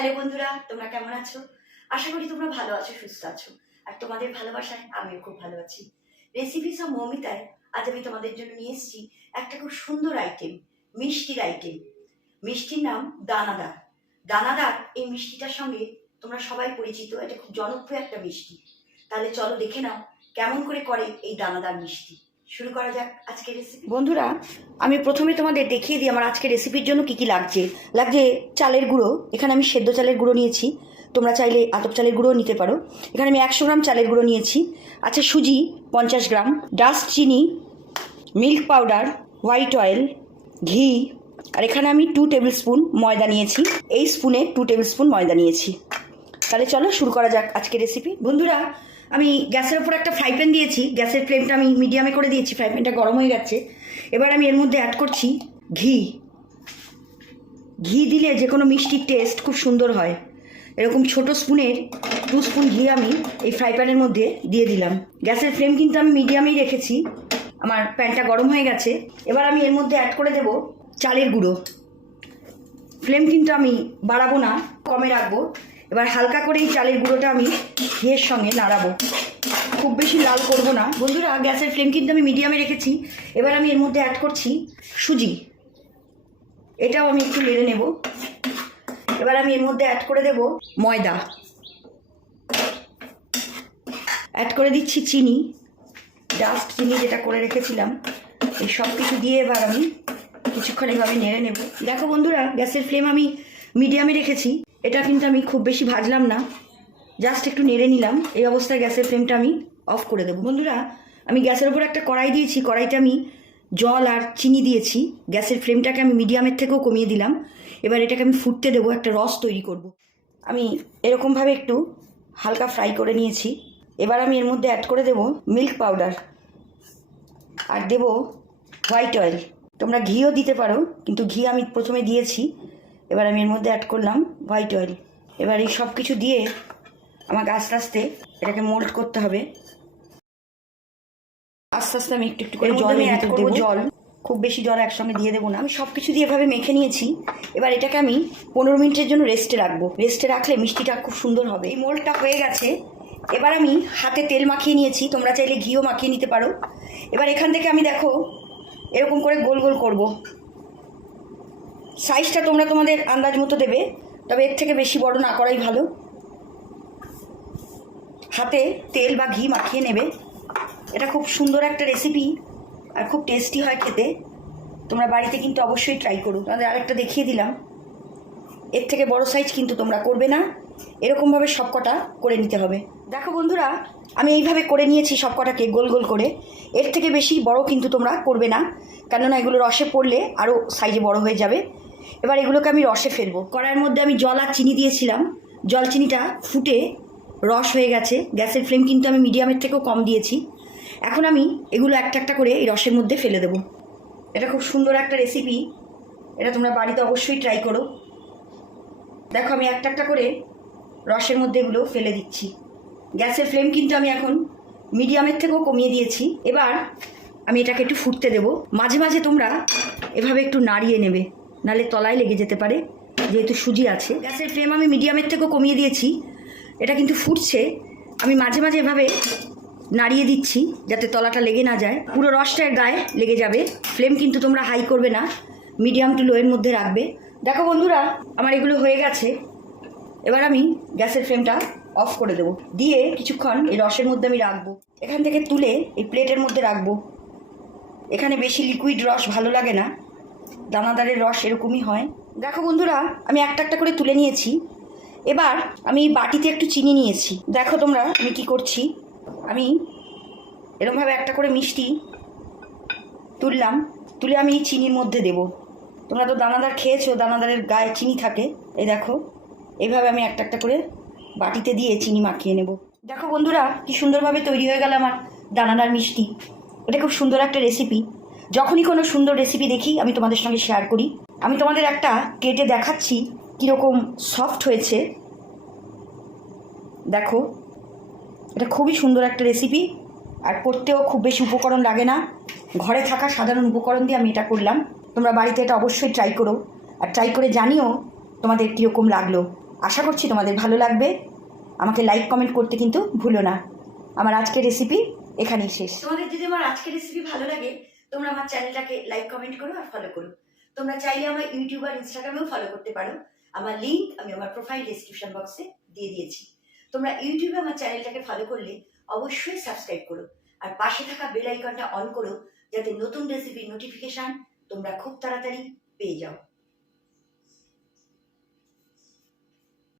Hello বন্ধুরা, তোমরা কেমন আছো? আশা করি তোমরা ভালো আছো, সুস্থ আছো। আর তোমাদের ভালোবাসায় আমিও খুব ভালো আছি। রেসিপিস অফ মৌমিতায় আজ আমি তোমাদের জন্য নিয়ে এসেছি একটা খুব সুন্দর আইটেম, মিষ্টির আইটেম। মিষ্টির নাম দানাদার। দানাদার এই মিষ্টিটার সঙ্গে তোমরা সবাই পরিচিত, এটা খুব জনপ্রিয় একটা মিষ্টি। তাহলে চলো দেখে নাও কেমন করে এই দানাদার মিষ্টি। শুরু করা যাক আজকের রেসিপি। বন্ধুরা, আমি প্রথমে তোমাদের দেখিয়ে দিই আমার আজকের রেসিপির জন্য কি কি লাগছে। চালের গুঁড়ো। এখানে আমি সেদ্ধ চালের গুঁড়ো নিয়েছি, তোমরা চাইলে আতপ চালের গুঁড়ো নিতে পারো। এখানে আমি 100 গ্রাম চালের গুঁড়ো নিয়েছি। আছে সুজি 50 গ্রাম, ডাস্ট চিনি, মিল্ক পাউডার, হোয়াইট অয়েল, ঘি, আর এখানে আমি 2 টেবিল স্পুন ময়দা নিয়েছি। এই স্পুনে 2 টেবিল স্পুন ময়দা নিয়েছি। তাহলে চলো শুরু করা যাক আজকের রেসিপি। বন্ধুরা, আমি গ্যাসের উপর একটা ফ্রাই প্যান দিয়েছি। গ্যাসের ফ্লেমটা আমি মিডিয়ামে করে দিয়েছি। ফ্রাই প্যানটা গরম হয়ে গেছে। এবার আমি এর মধ্যে অ্যাড করছি ঘি। ঘি দিলে যে কোনো মিষ্টির টেস্ট খুব সুন্দর হয়। এরকম ছোট স্পুনের 2 স্পুন ঘি আমি এই ফ্রাই প্যানের মধ্যে দিয়ে দিলাম। গ্যাসের ফ্লেম কিন্তু আমি মিডিয়ামেই রেখেছি। আমার প্যানটা গরম হয়ে গেছে। এবার আমি এর মধ্যে অ্যাড করে দেব চালের গুঁড়ো। ফ্লেম কিন্তু আমি বাড়াবো না, কমে রাখবো। এবার হালকা করে এই চালের গুঁড়োটা আমি ঘিয়ের সঙ্গে নাড়াবো, খুব বেশি লাল করবো না। বন্ধুরা, গ্যাসের ফ্লেম কিন্তু আমি মিডিয়ামে রেখেছি। এবার আমি এর মধ্যে অ্যাড করছি সুজি। এটাও আমি একটু নেড়ে নেব। এবার আমি এর মধ্যে অ্যাড করে দেব ময়দা, অ্যাড করে দিচ্ছি চিনি, ডাস্ট চিনি যেটা করে রেখেছিলাম। এই সব কিছু দিয়ে এবার আমি কিছুক্ষণ এইভাবে নেড়ে নেব। দেখো বন্ধুরা, গ্যাসের ফ্লেম আমি মিডিয়ামে রেখেছি। এটা কিন্তু আমি খুব বেশি ভাজলাম না, জাস্ট একটু নেড়ে নিলাম। এই অবস্থায় গ্যাসের ফ্লেমটা আমি অফ করে দেবো। বন্ধুরা, আমি গ্যাসের উপর একটা কড়াই দিয়েছি। কড়াইতে আমি জল আর চিনি দিয়েছি। গ্যাসের ফ্লেমটাকে আমি মিডিয়ামের থেকেও কমিয়ে দিলাম। এবার এটাকে আমি ফুটতে দেবো, একটা রস তৈরি করব। আমি এরকমভাবে একটু হালকা ফ্রাই করে নিয়েছি। এবার আমি এর মধ্যে অ্যাড করে দেব মিল্ক পাউডার আর দেব হোয়াইট অয়েল। তোমরা ঘিও দিতে পারো, কিন্তু ঘি আমি প্রথমে দিয়েছি। এবার আমি এর মধ্যে অ্যাড করলাম হোয়াইট অয়েল। এবার এই সব কিছু দিয়ে আমাকে আস্তে আস্তে এটাকে মোল্ড করতে হবে। আস্তে আস্তে আমি একটু একটু করে জল অ্যাড করবো। জল, খুব বেশি জল একসঙ্গে দিয়ে দেবো না। আমি সব কিছু দিয়ে এভাবে মেখে নিয়েছি। এবার এটাকে আমি 15 মিনিটের জন্য রেস্টে রাখবো। রেস্টে রাখলে মিষ্টিটা খুব সুন্দর হবে। এই মোল্ডটা হয়ে গেছে। এবার আমি হাতে তেল মাখিয়ে নিয়েছি, তোমরা চাইলে ঘিও মাখিয়ে নিতে পারো। এবার এখান থেকে আমি দেখো এরকম করে গোল গোল করব। সাইজটা তোমরা তোমাদের আন্দাজ মতো দেবে, তবে এর থেকে বেশি বড় না করাই ভালো। হাতে তেল বা ঘি মাখিয়ে নেবে। এটা খুব সুন্দর একটা রেসিপি আর খুব টেস্টি হয় খেতে। তোমরা বাড়িতে কিন্তু অবশ্যই ট্রাই করো। তোমাদের আরেকটা দেখিয়ে দিলাম। এর থেকে বড় সাইজ কিন্তু তোমরা করবে না, এরকমভাবে সবকটা করে নিতে হবে। দেখো বন্ধুরা, আমি এইভাবে করে নিয়েছি সবকটাকে গোল গোল করে। এর থেকে বেশি বড় কিন্তু তোমরা করবে না, কেননা এগুলো রসে পড়লে আরও সাইজে বড় হয়ে যাবে। এবার এগুলোকে আমি রসে ফেলবো। কড়াইয়ের মধ্যে আমি জল আর চিনি দিয়েছিলাম। জল চিনিটা ফুটে রস হয়ে গেছে। গ্যাসের ফ্লেম কিন্তু আমি মিডিয়ামের থেকেও কম দিয়েছি। এখন আমি এগুলো একটা একটা করে এই রসের মধ্যে ফেলে দেবো। এটা খুব সুন্দর একটা রেসিপি, এটা তোমরা বাড়িতে অবশ্যই ট্রাই করো। দেখো আমি একটা একটা করে রসের মধ্যে এগুলো ফেলে দিচ্ছি। গ্যাসের ফ্লেম কিন্তু আমি এখন মিডিয়ামের থেকেও কমিয়ে দিয়েছি। এবার আমি এটাকে একটু ফুটতে দেবো। মাঝে মাঝে তোমরা এভাবে একটু নাড়িয়ে নেবে, নাহলে তলায় লেগে যেতে পারে, যেহেতু সুজি আছে। গ্যাসের ফ্লেম আমি মিডিয়ামের থেকেও কমিয়ে দিয়েছি। এটা কিন্তু ফুটছে। আমি মাঝে মাঝে এভাবে নাড়িয়ে দিচ্ছি যাতে তলাটা লেগে না যায়। পুরো রসটার গায়ে লেগে যাবে। ফ্লেম কিন্তু তোমরা হাই করবে না, মিডিয়াম টু লোয়ের মধ্যে রাখবে। দেখো বন্ধুরা, আমার এগুলো হয়ে গেছে। এবার আমি গ্যাসের ফ্লেমটা অফ করে দেবো। দিয়ে কিছুক্ষণ এই রসের মধ্যে আমি রাখবো। এখান থেকে তুলে এই প্লেটের মধ্যে রাখবো। এখানে বেশি লিকুইড রস ভালো লাগে না, দানাদারের রস এরকমই হয়। দেখো বন্ধুরা, আমি একটা একটা করে তুলে নিয়েছি। এবার আমি বাটিতে একটু চিনি নিয়েছি। দেখো তোমরা আমি কি করছি। আমি এরকমভাবে একটা করে মিষ্টি তুললাম, তুলে আমি এই চিনির মধ্যে দেব। তোমরা তো দানাদার খেয়েছো, দানাদারের গায়ে চিনি থাকে। এই দেখো এইভাবে আমি একটা একটা করে বাটিতে দিয়ে চিনি মাখিয়ে নেব। দেখো বন্ধুরা, কি সুন্দরভাবে তৈরি হয়ে গেল আমার দানাদার মিষ্টি। এটা খুব সুন্দর একটা রেসিপি। যখনই কোনো সুন্দর রেসিপি দেখি আমি তোমাদের সঙ্গে শেয়ার করি। আমি তোমাদের একটা কেটে দেখাচ্ছি কীরকম সফট হয়েছে। দেখো, এটা খুবই সুন্দর একটা রেসিপি আর করতেও খুব বেশি উপকরণ লাগে না। ঘরে থাকা সাধারণ উপকরণ দিয়ে আমি এটা করলাম। তোমরা বাড়িতে এটা অবশ্যই ট্রাই করো আর ট্রাই করে জানিও তোমাদের কীরকম লাগলো। আশা করছি তোমাদের ভালো লাগবে। আমাকে লাইক কমেন্ট করতে কিন্তু ভুলো না। আমার আজকের রেসিপি এখানেই শেষ। তোমাদের যদি আমার আজকের রেসিপি ভালো লাগে তোমরা আমার চ্যানেলটাকে লাইক কমেন্ট করো আর ফলো করো। তোমরা চাইলে আমার ইউটিউব আর ইনস্টাগ্রামেও ফলো করতে পারো। আমার লিঙ্ক আমি আমার প্রোফাইল ডেসক্রিপশন বক্সে দিয়ে দিয়েছি। তোমরা ইউটিউবে আমার চ্যানেলটাকে ফলো করলে অবশ্যই সাবস্ক্রাইব করো আর পাশে থাকা বেল আইকনটা অন করো, যাতে নতুন রেসিপির নোটিফিকেশন তোমরা খুব তাড়াতাড়ি পেয়ে যাও।